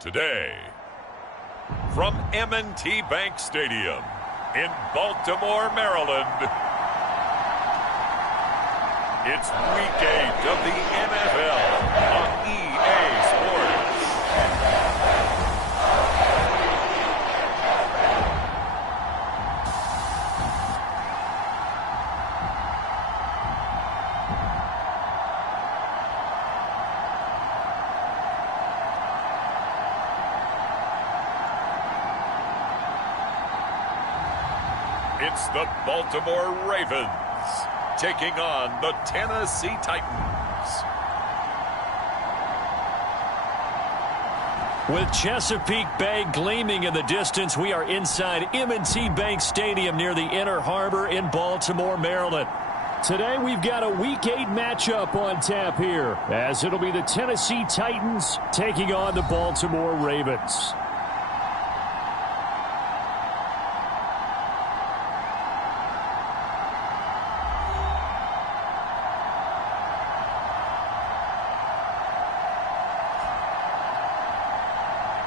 Today, from M&T Bank Stadium in Baltimore, Maryland, it's Week 8 of the NFL on EA Sports. It's the Baltimore Ravens taking on the Tennessee Titans. With Chesapeake Bay gleaming in the distance, we are inside M&T Bank Stadium near the Inner Harbor in Baltimore, Maryland. Today we've got a Week 8 matchup on tap here, as it'll be the Tennessee Titans taking on the Baltimore Ravens.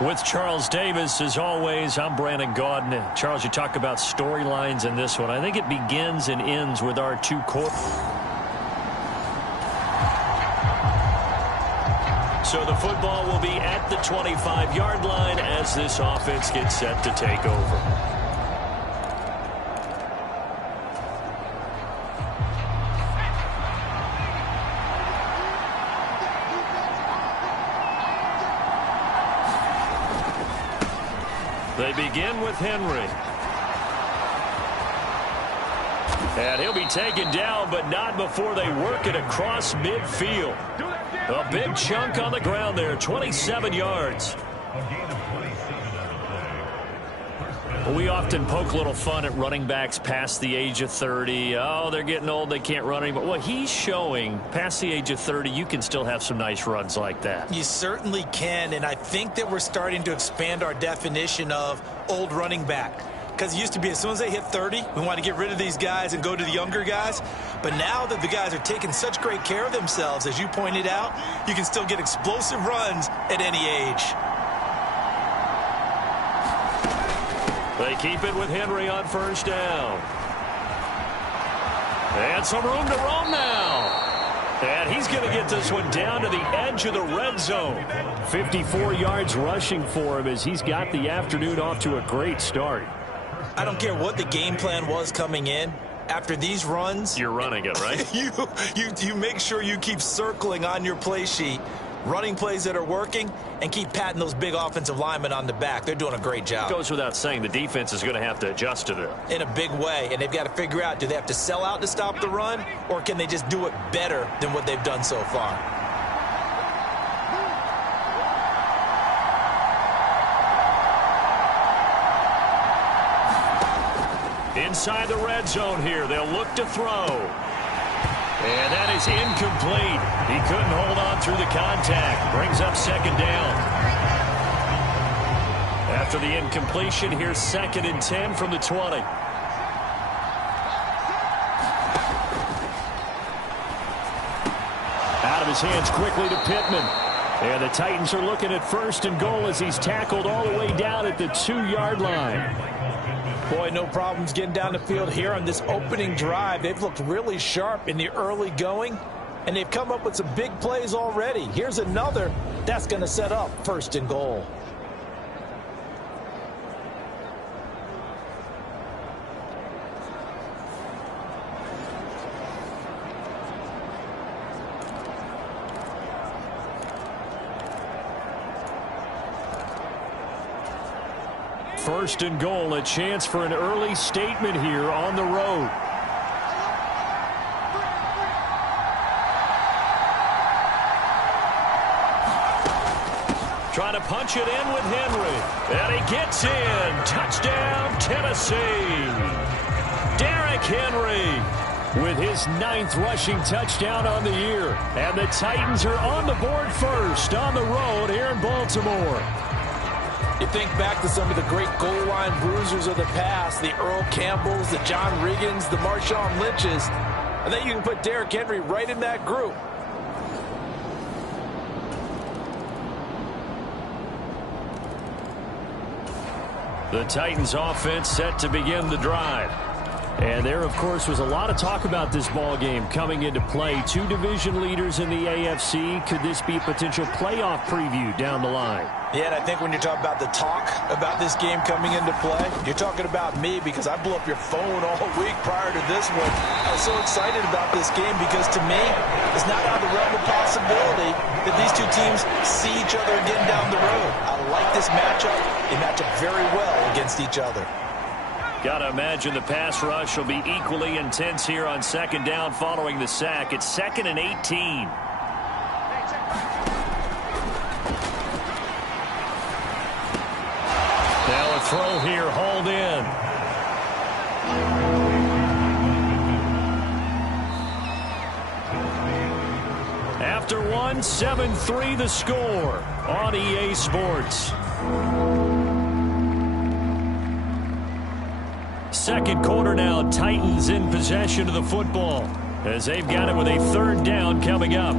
With Charles Davis, as always, I'm Brandon Gaudin. Charles, you talk about storylines in this one. I think it begins and ends with our two quarters. So the football will be at the 25-yard line as this offense gets set to take over. They begin with Henry. And he'll be taken down, but not before they work it across midfield. A big chunk on the ground there, 27 yards. We often poke a little fun at running backs past the age of 30. Oh, they're getting old, they can't run anymore. Well, he's showing past the age of 30, you can still have some nice runs like that. You certainly can, and I think that we're starting to expand our definition of old running back. Because it used to be as soon as they hit 30, we want to get rid of these guys and go to the younger guys. But now that the guys are taking such great care of themselves, as you pointed out, you can still get explosive runs at any age. They keep it with Henry on first down. And some room to roam now. And he's going to get this one down to the edge of the red zone. 54 yards rushing for him as he's got the afternoon off to a great start. I don't care what the game plan was coming in. After these runs, you're running it, right? you make sure you keep circling on your play sheet, running plays that are working, and keep patting those big offensive linemen on the back. They're doing a great job. Goes without saying, the defense is going to have to adjust to them. In a big way, and they've got to figure out, do they have to sell out to stop the run, or can they just do it better than what they've done so far? Inside the red zone here, they'll look to throw. And that is incomplete. He couldn't hold on through the contact. Brings up second down. After the incompletion, here's 2nd and 10 from the 20. Out of his hands quickly to Pittman. And the Titans are looking at 1st and goal as he's tackled all the way down at the 2-yard line. Boy, no problems getting down the field here on this opening drive. They've looked really sharp in the early going, and they've come up with some big plays already. Here's another that's going to set up 1st and goal. First and goal, a chance for an early statement here on the road. Trying to punch it in with Henry. And he gets in. Touchdown, Tennessee. Derrick Henry with his 9th rushing touchdown on the year. And the Titans are on the board first on the road here in Baltimore. You think back to some of the great goal line bruisers of the past, the Earl Campbells, the John Riggins, the Marshawn Lynches. I think you can put Derrick Henry right in that group. The Titans offense set to begin the drive. And there, of course, was a lot of talk about this ball game coming into play. Two division leaders in the AFC. Could this be a potential playoff preview down the line? Yeah, and I think when you're talking about the talk about this game coming into play, you're talking about me because I blew up your phone all week prior to this one. I was so excited about this game because to me, it's not out of the realm of possibility that these two teams see each other again down the road. I like this matchup. They match up very well against each other. Got to imagine the pass rush will be equally intense here on second down following the sack. It's 2nd and 18. Now a throw here, hauled in. After one, 7-3 the score on EA Sports. Second quarter now, Titans in possession of the football as they've got it with a third down coming up.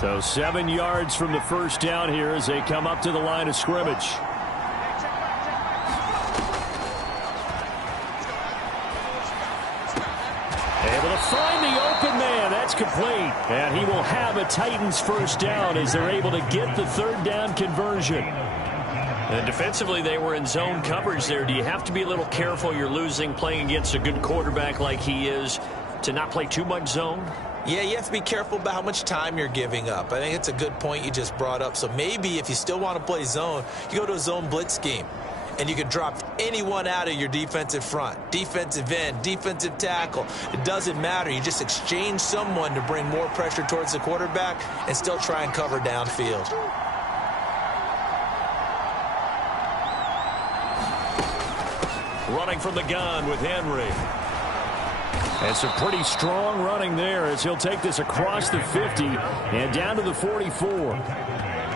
So 7 yards from the first down here as they come up to the line of scrimmage. Able to find the open man. That's complete. And he will have a Titans first down as they're able to get the third down conversion. And defensively, they were in zone coverage there. Do you have to be a little careful? You're losing playing against a good quarterback like he is to not play too much zone? Yeah, you have to be careful about how much time you're giving up. I think it's a good point you just brought up. So maybe if you still want to play zone, you go to a zone blitz scheme. And you can drop anyone out of your defensive front. Defensive end, defensive tackle. It doesn't matter. You just exchange someone to bring more pressure towards the quarterback and still try and cover downfield. Running from the gun with Henry. And some pretty strong running there as he'll take this across the 50 and down to the 44.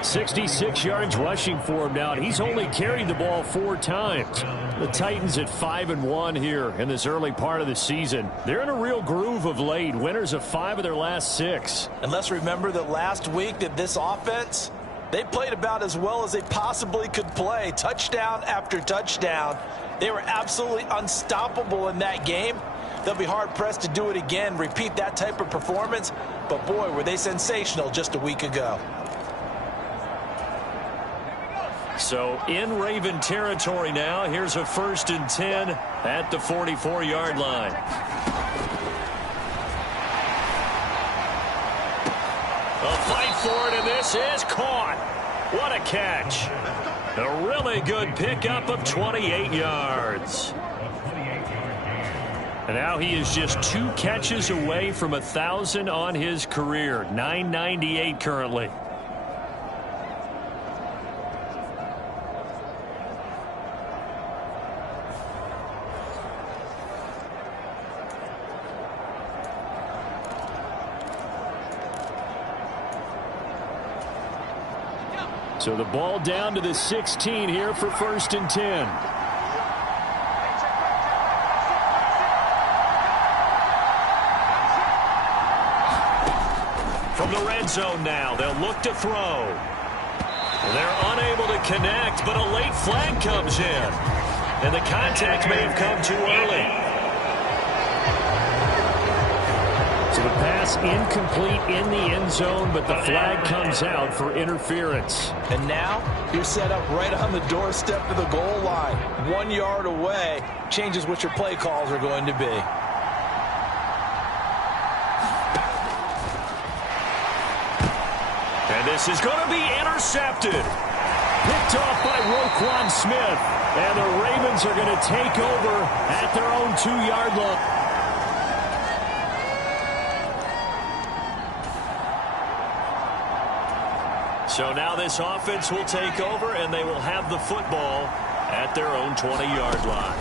66 yards rushing for him now, and he's only carried the ball 4 times. The Titans at 5-1 here in this early part of the season. They're in a real groove of late. Winners of 5 of their last 6. And let's remember that last week that this offense, they played about as well as they possibly could play. Touchdown after touchdown. They were absolutely unstoppable in that game. They'll be hard-pressed to do it again, repeat that type of performance. But, boy, were they sensational just a week ago. So in Raven territory now. Here's a 1st and 10 at the 44-yard line. A fight for it, and this is caught. What a catch. A really good pickup of 28 yards. And now he is just 2 catches away from 1,000 on his career. 998 currently. So the ball down to the 16 here for 1st and 10. From the red zone now, they'll look to throw. They're unable to connect, but a late flag comes in. And the contact may have come too early. So the pass incomplete in the end zone, but the flag comes out for interference. And now you're set up right on the doorstep of the goal line. 1 yard away changes what your play calls are going to be. And this is going to be intercepted. Picked off by Roquan Smith. And the Ravens are going to take over at their own 2-yard line. So now this offense will take over, and they will have the football at their own 20-yard line.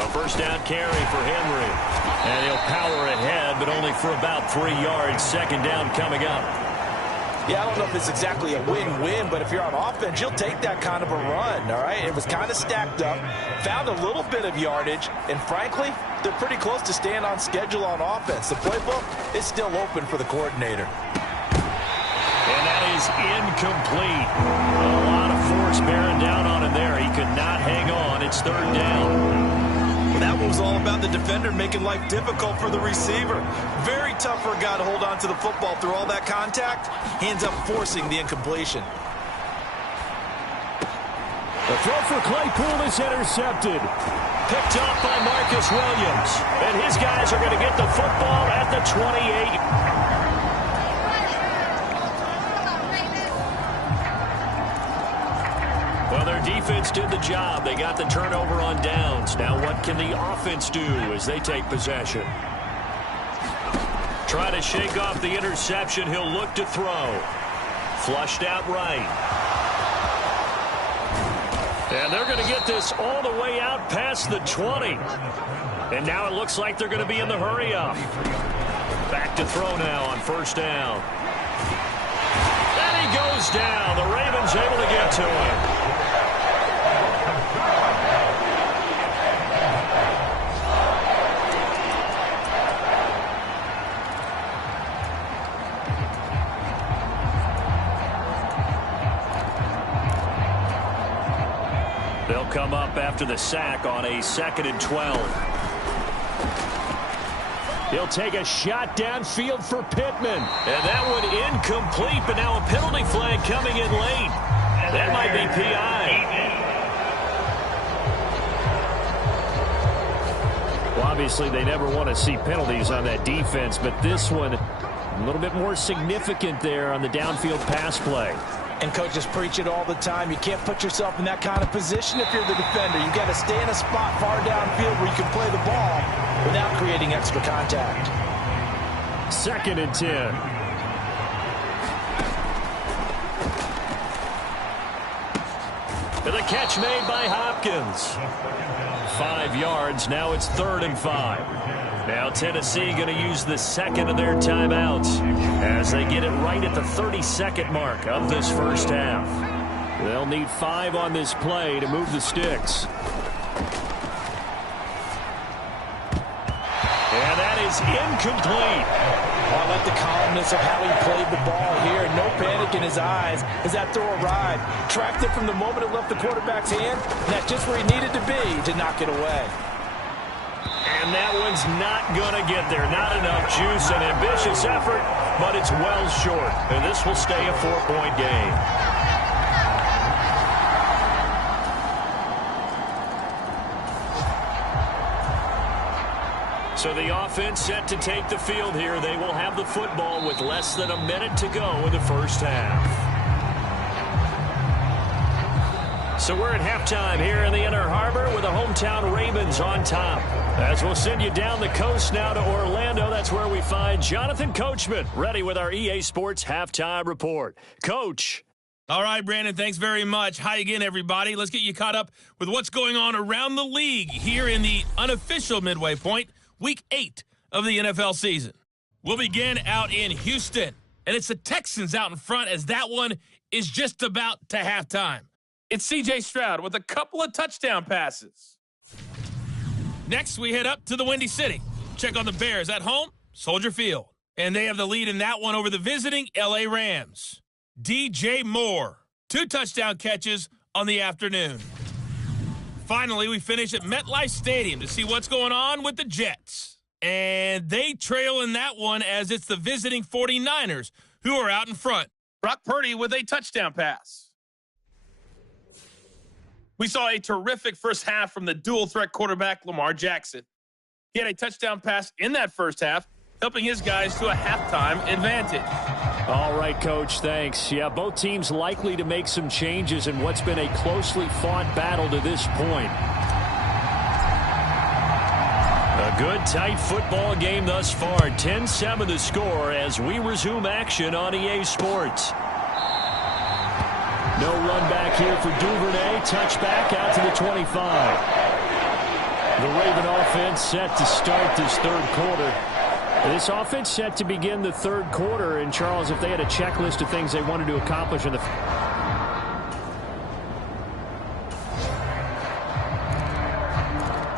A first down carry for Henry. And he'll power ahead, but only for about 3 yards. Second down coming up. Yeah, I don't know if it's exactly a win-win, but if you're on offense, you'll take that kind of a run, all right? It was kind of stacked up, found a little bit of yardage, and frankly, they're pretty close to staying on schedule on offense. The playbook is still open for the coordinator. is incomplete. A lot of force bearing down on him there. He could not hang on. It's third down. Well, that was all about the defender making life difficult for the receiver. Very tough for a guy to hold on to the football through all that contact. He ends up forcing the incompletion. The throw for Claypool is intercepted. Picked up by Marcus Williams. And his guys are going to get the football at the 28. Well, their defense did the job. They got the turnover on downs. Now what can the offense do as they take possession? Try to shake off the interception. He'll look to throw. Flushed out right. And they're going to get this all the way out past the 20. And now it looks like they're going to be in the hurry up. Back to throw now on first down. And he goes down. The Ravens able to get to him. They'll come up after the sack on a 2nd and 12. He'll take a shot downfield for Pittman. And that one incomplete, but now a penalty flag coming in late. That might be PI. Well, obviously they never want to see penalties on that defense, but this one a little bit more significant there on the downfield pass play. And coaches preach it all the time. You can't put yourself in that kind of position if you're the defender. You've got to stay in a spot far downfield where you can play the ball without creating extra contact. 2nd and 10. And the catch made by Hopkins. 5 yards. Now it's 3rd and 5. Now Tennessee going to use the second of their timeouts as they get it right at the 32nd mark of this first half. They'll need 5 on this play to move the sticks. And that is incomplete. Oh, I like the calmness of how he played the ball here. No panic in his eyes as that throw arrived. Tracked it from the moment it left the quarterback's hand. And that's just where he needed to be to knock it away. And that one's not going to get there. Not enough juice, an ambitious effort, but it's well short. And this will stay a 4-point game. So the offense set to take the field here. They will have the football with less than a minute to go in the first half. So we're at halftime here in the Inner Harbor with the hometown Ravens on top. As we'll send you down the coast now to Orlando, that's where we find Jonathan Coachman ready with our EA Sports Halftime Report. Coach. All right, Brandon, thanks very much. Hi again, everybody. Let's get you caught up with what's going on around the league here in the unofficial midway point, Week 8 of the NFL season. We'll begin out in Houston, and it's the Texans out in front as that one is just about to halftime. It's C.J. Stroud with a couple of touchdown passes. Next, we head up to the Windy City. Check on the Bears at home, Soldier Field. And they have the lead in that one over the visiting L.A. Rams. DJ Moore, 2 touchdown catches on the afternoon. Finally, we finish at MetLife Stadium to see what's going on with the Jets. And they trail in that one as it's the visiting 49ers who are out in front. Brock Purdy with a touchdown pass. We saw a terrific first half from the dual-threat quarterback, Lamar Jackson. He had a touchdown pass in that first half, helping his guys to a halftime advantage. All right, Coach, thanks. Yeah, both teams likely to make some changes in what's been a closely fought battle to this point. A good, tight football game thus far. 10-7 the score as we resume action on EA Sports. No run back here for Duvernay. Touchback out to the 25. The Raven offense set to start this third quarter. This offense set to begin the third quarter. And, Charles, if they had a checklist of things they wanted to accomplish in the...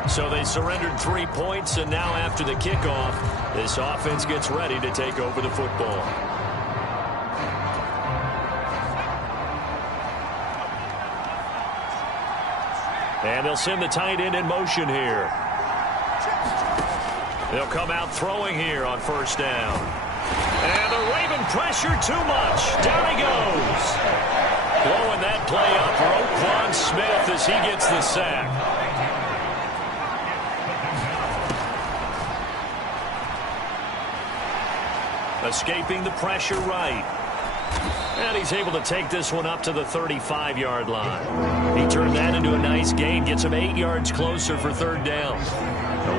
So they surrendered 3 points, and now after the kickoff, this offense gets ready to take over the football. And they'll send the tight end in motion here. They'll come out throwing here on first down. And the Raven pressure too much. Down he goes. Blowing that play up, Roquan Smith as he gets the sack. Escaping the pressure right. And he's able to take this one up to the 35-yard line. He turned that into a nice gain, gets him 8 yards closer for third down.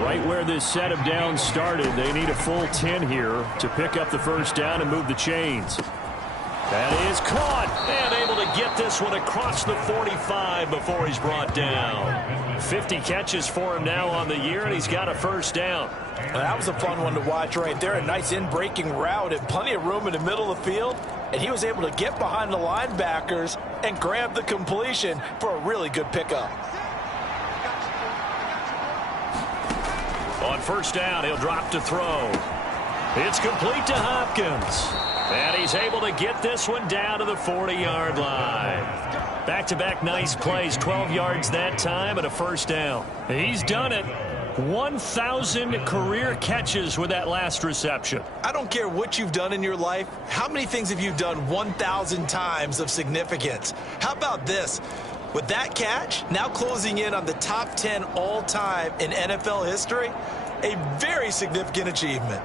Right where this set of downs started, they need a full 10 here to pick up the first down and move the chains. That is caught and able to get this one across the 45 before he's brought down. 50 catches for him now on the year, and he's got a first down. Well, that was a fun one to watch right there. A nice in-breaking route and plenty of room in the middle of the field. And he was able to get behind the linebackers and grab the completion for a really good pickup. On first down, he'll drop to throw. It's complete to Hopkins. And he's able to get this one down to the 40-yard line. Back-to-back nice plays, 12 yards that time and a first down. He's done it. 1,000 career catches with that last reception. I don't care what you've done in your life. How many things have you done 1,000 times of significance? How about this? With that catch, now closing in on the top 10 all-time in NFL history, a very significant achievement.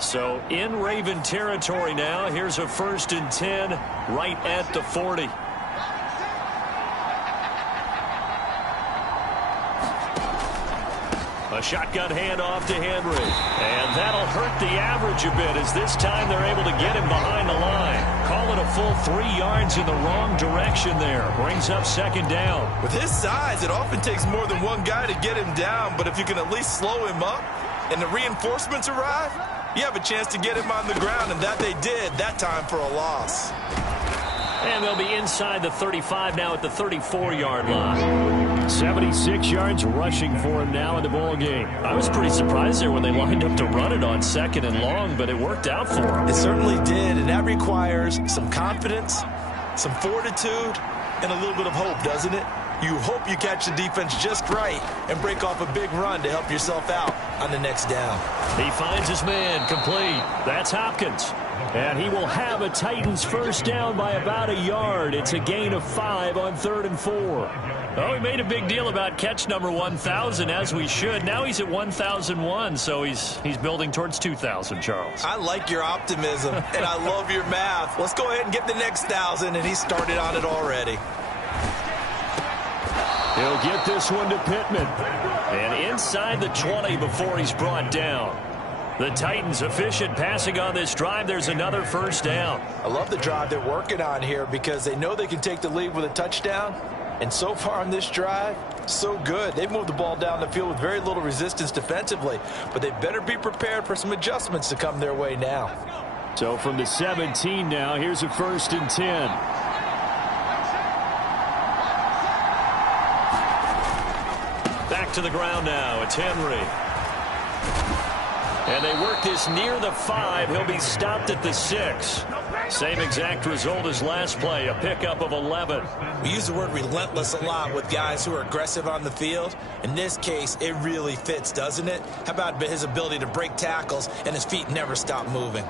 So in Raven territory now, here's a 1st and 10 right at the 40. A shotgun handoff to Henry. And that'll hurt the average a bit as this time they're able to get him behind the line. Call it a full 3 yards in the wrong direction there. Brings up second down. With his size, it often takes more than one guy to get him down, but if you can at least slow him up and the reinforcements arrive, you have a chance to get him on the ground, and that they did that time for a loss. And they'll be inside the 35 now at the 34-yard line. 76 yards rushing for him now in the ball game. I was pretty surprised there when they lined up to run it on 2nd and long, but it worked out for him. It certainly did, and that requires some confidence, some fortitude, and a little bit of hope, doesn't it? You hope you catch the defense just right and break off a big run to help yourself out on the next down. He finds his man complete. That's Hopkins. And he will have a Titans first down by about a yard. It's a gain of 5 on 3rd and 4. Oh, we made a big deal about catch number 1,000, as we should. Now he's at 1,001, so he's building towards 2,000, Charles. I like your optimism, and I love your math. Let's go ahead and get the next 1,000, and he started on it already. He'll get this one to Pittman. And inside the 20 before he's brought down. The Titans efficient passing on this drive. There's another first down. I love the drive they're working on here because they know they can take the lead with a touchdown. And so far on this drive, so good. They've moved the ball down the field with very little resistance defensively. But they better be prepared for some adjustments to come their way now. So from the 17 now, here's a 1st and 10. Back to the ground now. It's Henry. And they work this near the 5. He'll be stopped at the 6. Same exact result as last play, a pickup of 11. We use the word relentless a lot with guys who are aggressive on the field. In this case, it really fits, doesn't it? How about his ability to break tackles and his feet never stop moving?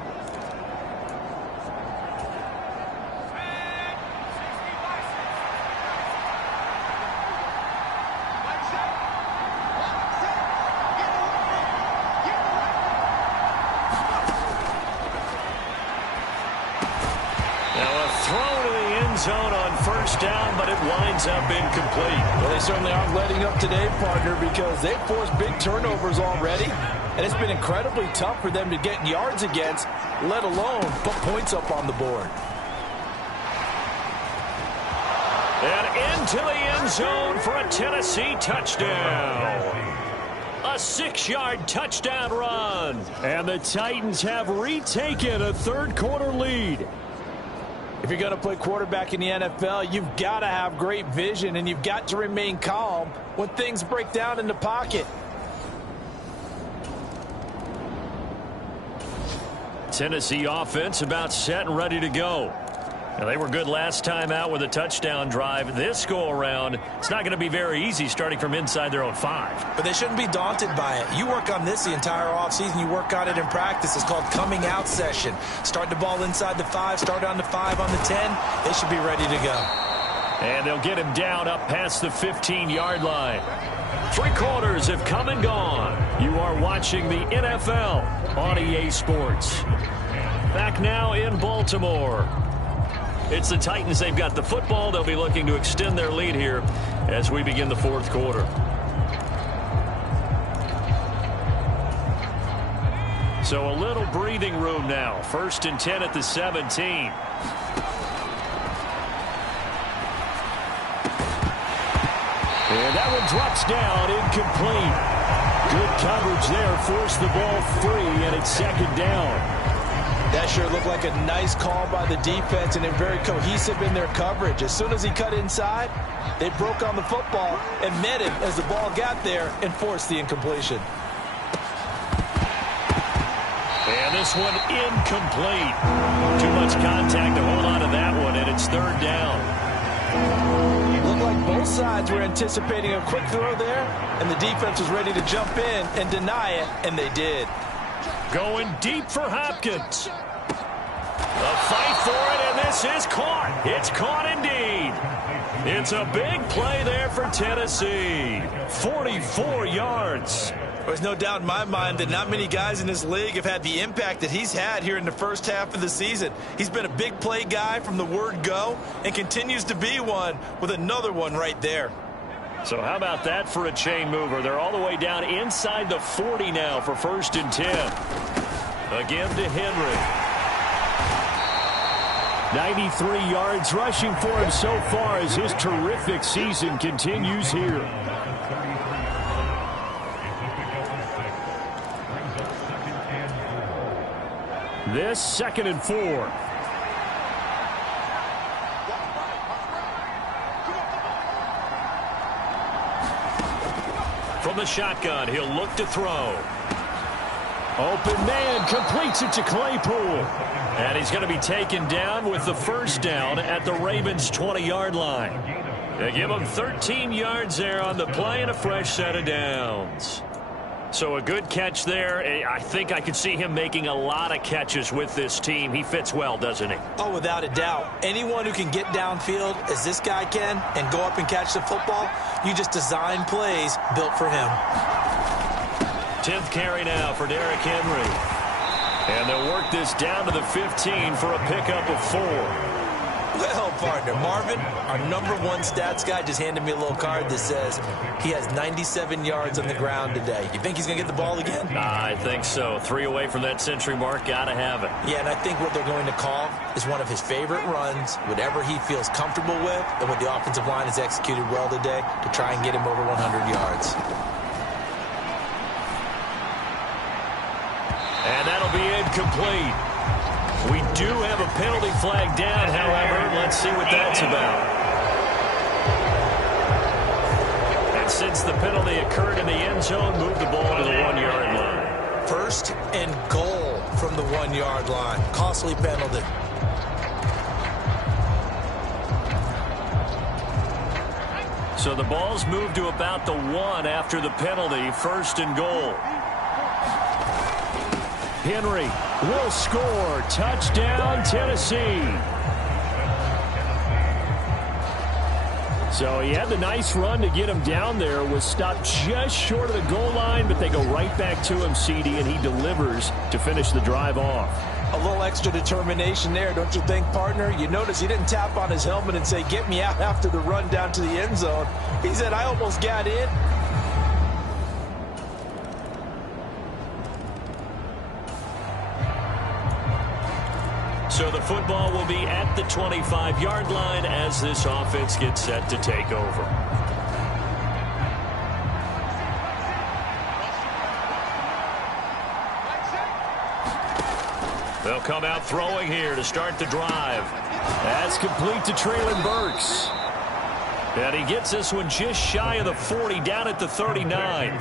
Zone on first down, but it winds up incomplete. Well, they certainly aren't letting up today, partner, because they've forced big turnovers already, and it's been incredibly tough for them to get yards against, let alone put points up on the board. And into the end zone for a Tennessee touchdown. A 6-yard touchdown run. And the Titans have retaken a third-quarter lead. If you're going to play quarterback in the NFL, you've got to have great vision, and you've got to remain calm when things break down in the pocket. Tennessee offense about set and ready to go. They were good last time out with a touchdown drive. This go-around, it's not going to be very easy starting from inside their own 5. But they shouldn't be daunted by it. You work on this the entire offseason. You work on it in practice. It's called coming out session. Start the ball inside the 5, start on the 5, on the 10. They should be ready to go. And they'll get him down up past the 15-yard line. 3 quarters have come and gone. You are watching the NFL on EA Sports. Back now in Baltimore. It's the Titans. They've got the football. They'll be looking to extend their lead here as we begin the 4th quarter. So a little breathing room now. 1st and 10 at the 17. And that one drops down, incomplete. Good coverage there. Forced the ball free, and it's 2nd down. That sure looked like a nice call by the defense, and they're very cohesive in their coverage. As soon as he cut inside, they broke on the football and met him as the ball got there and forced the incompletion. And this one incomplete. Too much contact to hold on to that one, and it's 3rd down. Looked like both sides were anticipating a quick throw there, and the defense was ready to jump in and deny it, and they did. Going deep for Hopkins. A fight for it, and this is caught. It's caught indeed. It's a big play there for Tennessee. 44 yards. There's no doubt in my mind that not many guys in this league have had the impact that he's had here in the first half of the season. He's been a big play guy from the word go and continues to be one with another one right there. So how about that for a chain mover? They're all the way down inside the 40 now for 1st and 10. Again to Henry. 93 yards rushing for him so far as his terrific season continues here. This 2nd and 4. From the shotgun, he'll look to throw. Open man, completes it to Claypool. And he's going to be taken down with the 1st down at the Ravens' 20-yard line. They give him 13 yards there on the play and a fresh set of downs. So a good catch there. I think I could see him making a lot of catches with this team. He fits well, doesn't he? Oh, without a doubt. Anyone who can get downfield, as this guy can, and go up and catch the football, you just design plays built for him. 10th carry now for Derrick Henry. And they'll work this down to the 15 for a pickup of 4. Well, partner, Marvin, our #1 stats guy, just handed me a little card that says he has 97 yards on the ground today. You think he's going to get the ball again? I think so. 3 away from that century mark. Got to have it. Yeah, and I think what they're going to call is one of his favorite runs, whatever he feels comfortable with, and what the offensive line has executed well today to try and get him over 100 yards. And that'll be incomplete. We do have a penalty flag down, however. Let's see what that's about. And since the penalty occurred in the end zone, move the ball to the 1-yard line. 1st and goal from the 1-yard line. Costly penalty. So the ball's moved to about the 1 after the penalty. 1st and goal. Henry will score. Touchdown, Tennessee. So he had the nice run to get him down there. Was stopped just short of the goal line, but they go right back to him, CD, and he delivers to finish the drive off. A little extra determination there, don't you think, partner? You notice he didn't tap on his helmet and say, get me out after the run down to the end zone. He said, I almost got in. So the football will be at the 25-yard line as this offense gets set to take over. They'll come out throwing here to start the drive. That's complete to Treylon Burks. And he gets this one just shy of the 40, down at the 39.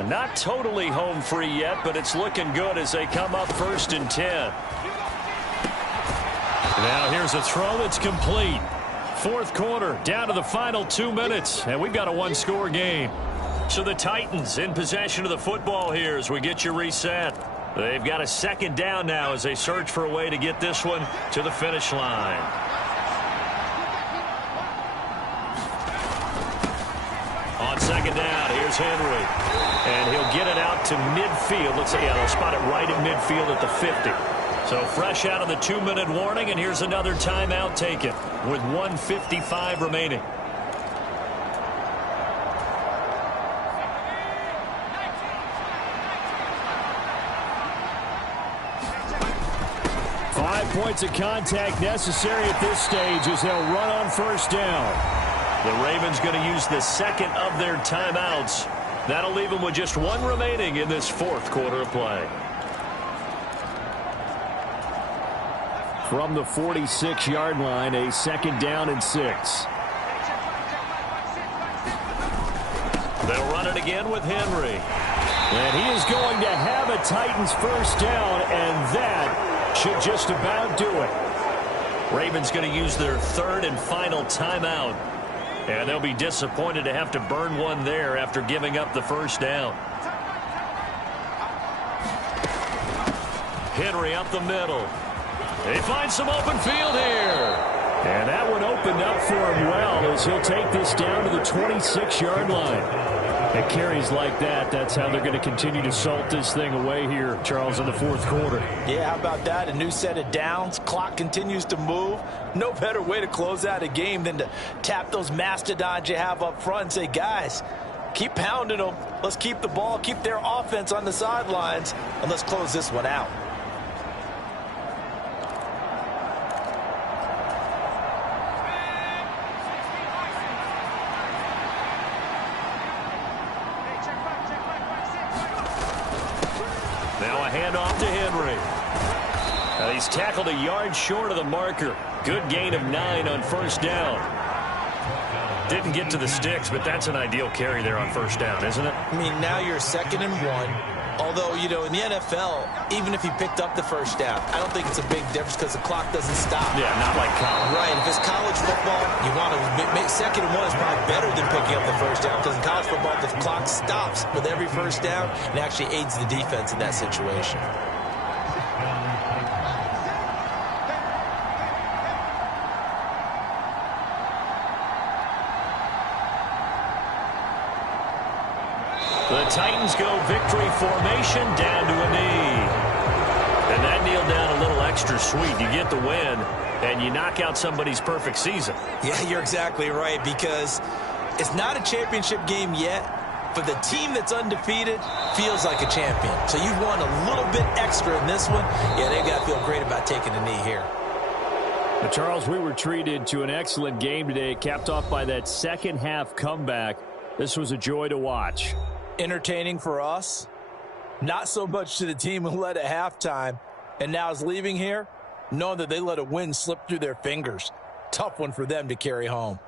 And not totally home free yet, but it's looking good as they come up 1st and 10. Now here's a throw that's complete. 4th quarter, down to the final 2 minutes, and we've got a one-score game. So the Titans in possession of the football here as we get you reset. They've got a 2nd down now as they search for a way to get this one to the finish line. On 2nd down, here's Henry. And he'll get it out to midfield. Let's say, they'll spot it right at midfield at the 50. So fresh out of the 2-minute warning, and here's another timeout taken with 1:55 remaining. Points of contact necessary at this stage as they'll run on 1st down. The Ravens going to use the 2nd of their timeouts. That'll leave them with just 1 remaining in this 4th quarter of play. From the 46-yard line, a 2nd down and 6. They'll run it again with Henry. And he is going to have a Titans 1st down, and that should just about do it. Ravens going to use their 3rd and final timeout. And they'll be disappointed to have to burn one there after giving up the 1st down. Henry up the middle. They find some open field here. And that one opened up for him well as he'll take this down to the 26-yard line. At carries like that, that's how they're going to continue to salt this thing away here, Charles, in the 4th quarter. Yeah, how about that? A new set of downs. Clock continues to move. No better way to close out a game than to tap those mastodons you have up front and say, guys, keep pounding them. Let's keep the ball, keep their offense on the sidelines, and let's close this one out. Handoff to Henry. Now he's tackled a yard short of the marker. Good gain of 9 on 1st down. Didn't get to the sticks, but that's an ideal carry there on 1st down, isn't it? I mean, now you're 2nd and 1. Although, you know, in the NFL, even if he picked up the 1st down, I don't think it's a big difference because the clock doesn't stop. Yeah, not like college. Right. If it's college football, you want to make 2nd and 1 is probably better than picking up the 1st down because in college football, the clock stops with every 1st down and actually aids the defense in that situation. The Titans go victory formation down to a knee. And that kneel down a little extra sweet. You get the win, and you knock out somebody's perfect season. Yeah, you're exactly right, because it's not a championship game yet, but the team that's undefeated feels like a champion. So you've won a little bit extra in this one. Yeah, they've got to feel great about taking a knee here. But Charles, we were treated to an excellent game today, capped off by that 2nd half comeback. This was a joy to watch. Entertaining for us, not so much to the team who led at halftime and now is leaving here knowing that they let a win slip through their fingers. Tough one for them to carry home.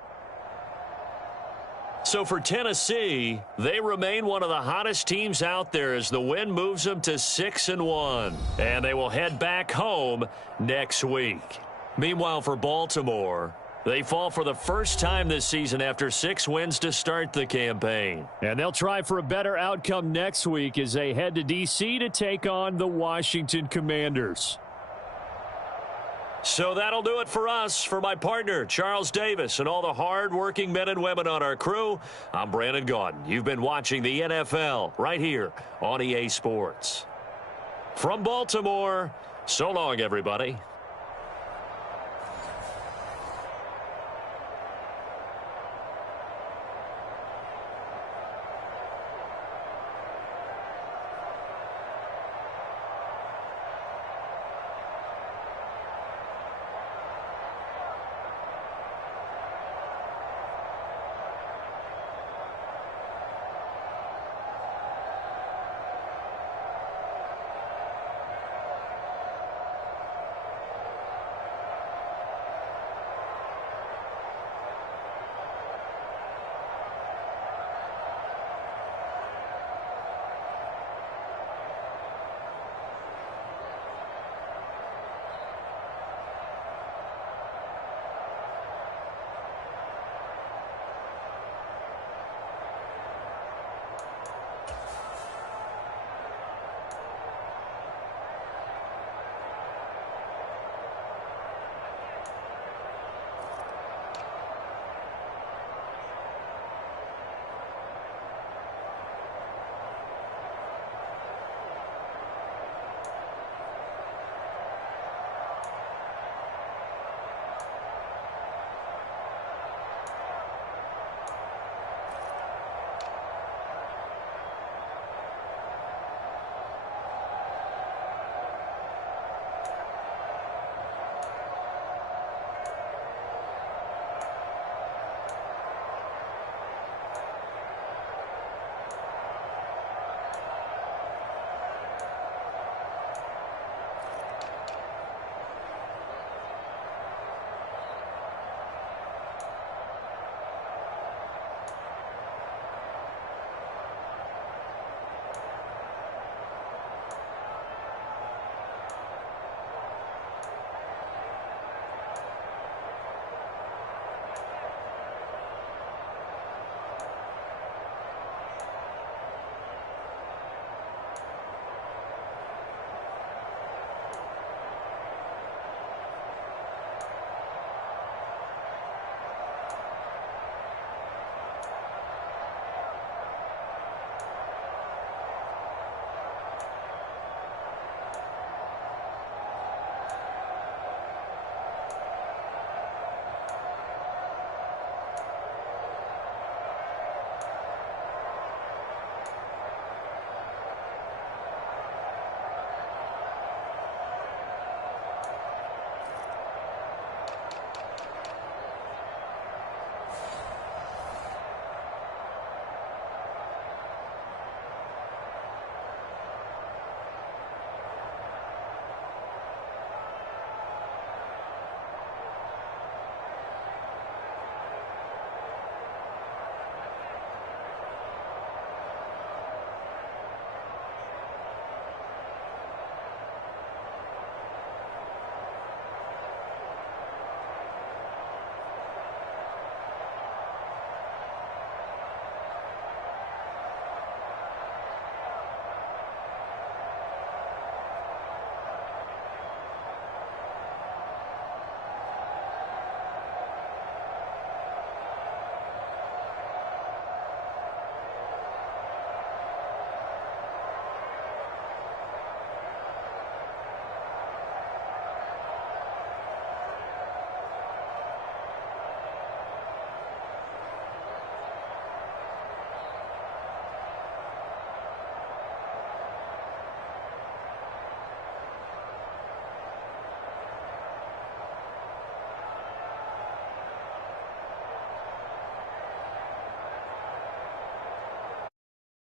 So for Tennessee, they remain one of the hottest teams out there as the win moves them to 6-1, and they will head back home next week. Meanwhile, for Baltimore, they fall for the first time this season after 6 wins to start the campaign. And they'll try for a better outcome next week as they head to D.C. to take on the Washington Commanders. So that'll do it for us. For my partner, Charles Davis, and all the hard-working men and women on our crew, I'm Brandon Gaudin. You've been watching the NFL right here on EA Sports. From Baltimore, so long, everybody.